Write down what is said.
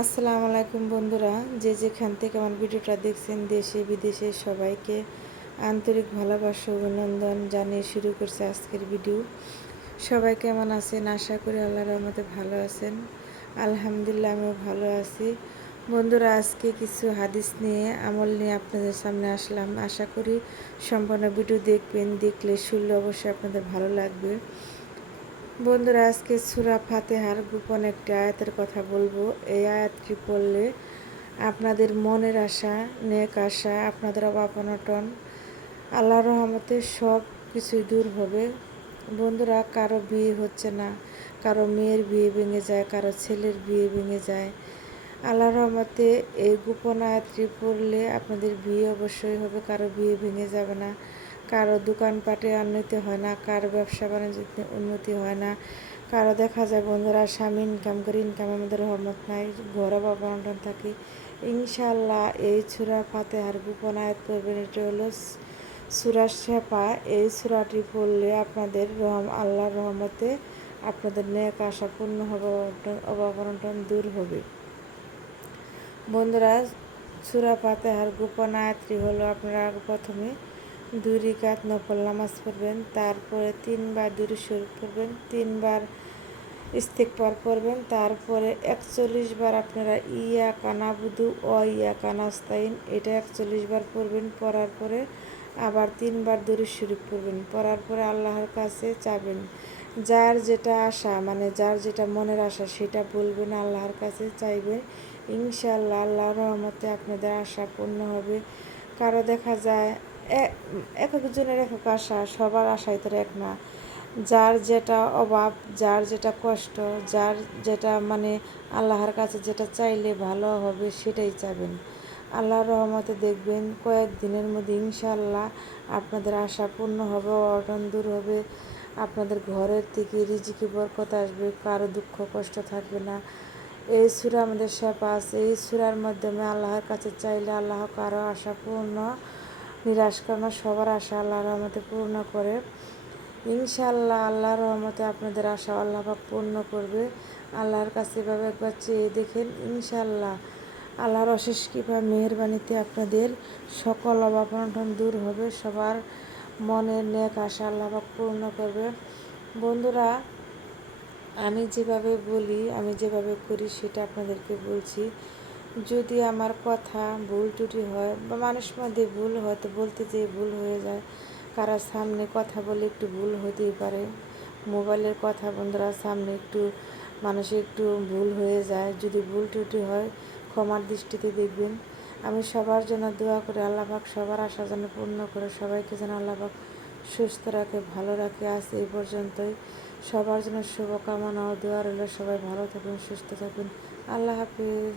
আসসালামু আলাইকুম বন্ধুরা, যে যেখান থেকে আমার ভিডিওটা দেখছেন দেশে বিদেশে সবাইকে আন্তরিক ভালোবাসা ও অভিনন্দন জানিয়ে শুরু করছে আজকের ভিডিও। সবাই কেমন আছেন? আশা করি আল্লাহর রহমতে ভালো আছেন। আলহামদুলিল্লাহ আমিও ভালো আছি। বন্ধুরা, আজকে কিছু হাদিস নিয়ে আমল নিয়ে আপনাদের সামনে আসলাম। আশা করি সম্পূর্ণ ভিডিও দেখবেন, দেখলে শুনলে অবশ্যই আপনাদের ভালো লাগবে। বন্ধুরা, আজকে সূরা ফাতিহার গোপন একটি আয়াতের কথা বলবো। এই আয়াতটি পড়লে আপনাদের মনের আশা, নেক আশা, আপনাদের অভাব অনটন আল্লাহর রহমতে সব কিছুই দূর হবে। বন্ধুরা, কারো বিয়ে হচ্ছে না, কারো মেয়ের বিয়ে ভেঙে যায়, কারো ছেলের বিয়ে ভেঙে যায়। আল্লাহর রহমতে এই গোপন আয়াতটি পড়লে আপনাদের বিয়ে অবশ্যই হবে, কারো বিয়ে ভেঙে যাবে না, কারো দোকানপাটে উন্নতি হয় না, কারো ব্যবসা বাণিজ্যে উন্নতি হয় না, কারো দেখা যায় বন্ধুরা স্বামী ইনকাম করে ইনকাম আমাদের রহমত নাই, ঘরে বা বন্টন থাকি। ইনশাআল্লাহ এই সূরা ফাতিহার গোপন আয়াত পড়বেন। এটি হলো সূরা শেফা। এই সূরাটি পড়লে আপনাদের আল্লাহর রহমতে আপনাদের নেক আশা পূর্ণ হবে, অভাব অনটন দূর হবে। বন্ধুরা, সূরা ফাতিহার গোপন আয়াতটি হলো আপনারা প্রথমে 2 রাকাত নফল নামাজ পড়বেন, তারপরে 3 বার দুরূদ শরীফ পড়বেন, 3 বার ইস্তিগফার পড়বেন, তারপরে 41 বার আপনারা ইয়াকা নাবুদু ওয়া ইয়াকা নাস্তাইন এটা 41 বার পড়বেন। পড়ার পরে আবার 3 বার দুরূদ শরীফ পড়বেন। পড়ার পরে আল্লাহর কাছে চাবেন, যার যেটা আশা, মানে যার যেটা মনের আশা সেটা বলবেন, আল্লাহর কাছে চাইবেন। ইনশাআল্লাহ আল্লাহর রহমতে আপনাদের আশা পূর্ণ হবে। কারো দেখা যায় এক একজনের এক এক আশা, সবার আশাই তো এক না। যার যেটা অভাব, যার যেটা কষ্ট, যার যেটা মানে আল্লাহর কাছে যেটা চাইলে ভালো হবে সেটাই চাবেন। আল্লাহর রহমতে দেখবেন কয়েকদিনের মধ্যে ইনশাআল্লাহ আপনাদের আশা পূর্ণ হবে, অনটন দূর হবে, আপনাদের ঘরের থেকে রিজিকে বরকত আসবে, কারো দুঃখ কষ্ট থাকবে না। এই সূরা আমাদের শেফা আছে। এই সূরার মাধ্যমে আল্লাহর কাছে চাইলে আল্লাহ কারো আশা পূর্ণ নিরাশ করে না, সবার আশা আল্লাহর রহমতে পূর্ণ করে। ইনশাআল্লাহ আল্লাহর রহমতে আপনাদের আশা আল্লাহ পাক পূর্ণ করবে। আল্লাহর কাছে এভাবে একবার চেয়ে দেখেন, ইনশাআল্লাহ আল্লাহর অশেষ কৃপা মেহেরবানিতে আপনাদের সকল অভাব অনটন দূর হবে, সবার মনের নেক আশা আল্লাহ পাক পূর্ণ করবে। বন্ধুরা, আমি যেভাবে বলি, আমি যেভাবে করি সেটা আপনাদেরকে বলছি। যদি আমার কথা ভুল ত্রুটি হয় বা মানুষ মধ্যে ভুল হয়তো বলতে যেয়ে ভুল হয়ে যায়, কারোর সামনে কথা বলে একটু ভুল হতেই পারে, মোবাইলের কথা বন্ধুরা সামনে একটু মানুষের একটু ভুল হয়ে যায়, যদি ভুল ত্রুটি হয় ক্ষমার দৃষ্টিতে দেখবেন। আমি সবার জন্য দোয়া করে আল্লাহ পাক সবার আশা যেন পূর্ণ করে, সবাইকে যেন আল্লাহ পাক সুস্থ রাখে, ভালো রাখে। আজ এই পর্যন্তই। সবার জন্য শুভকামনা ও দোয়া রইল। সবাই ভালো থাকবেন, সুস্থ থাকবেন। আল্লাহ হাফিজ।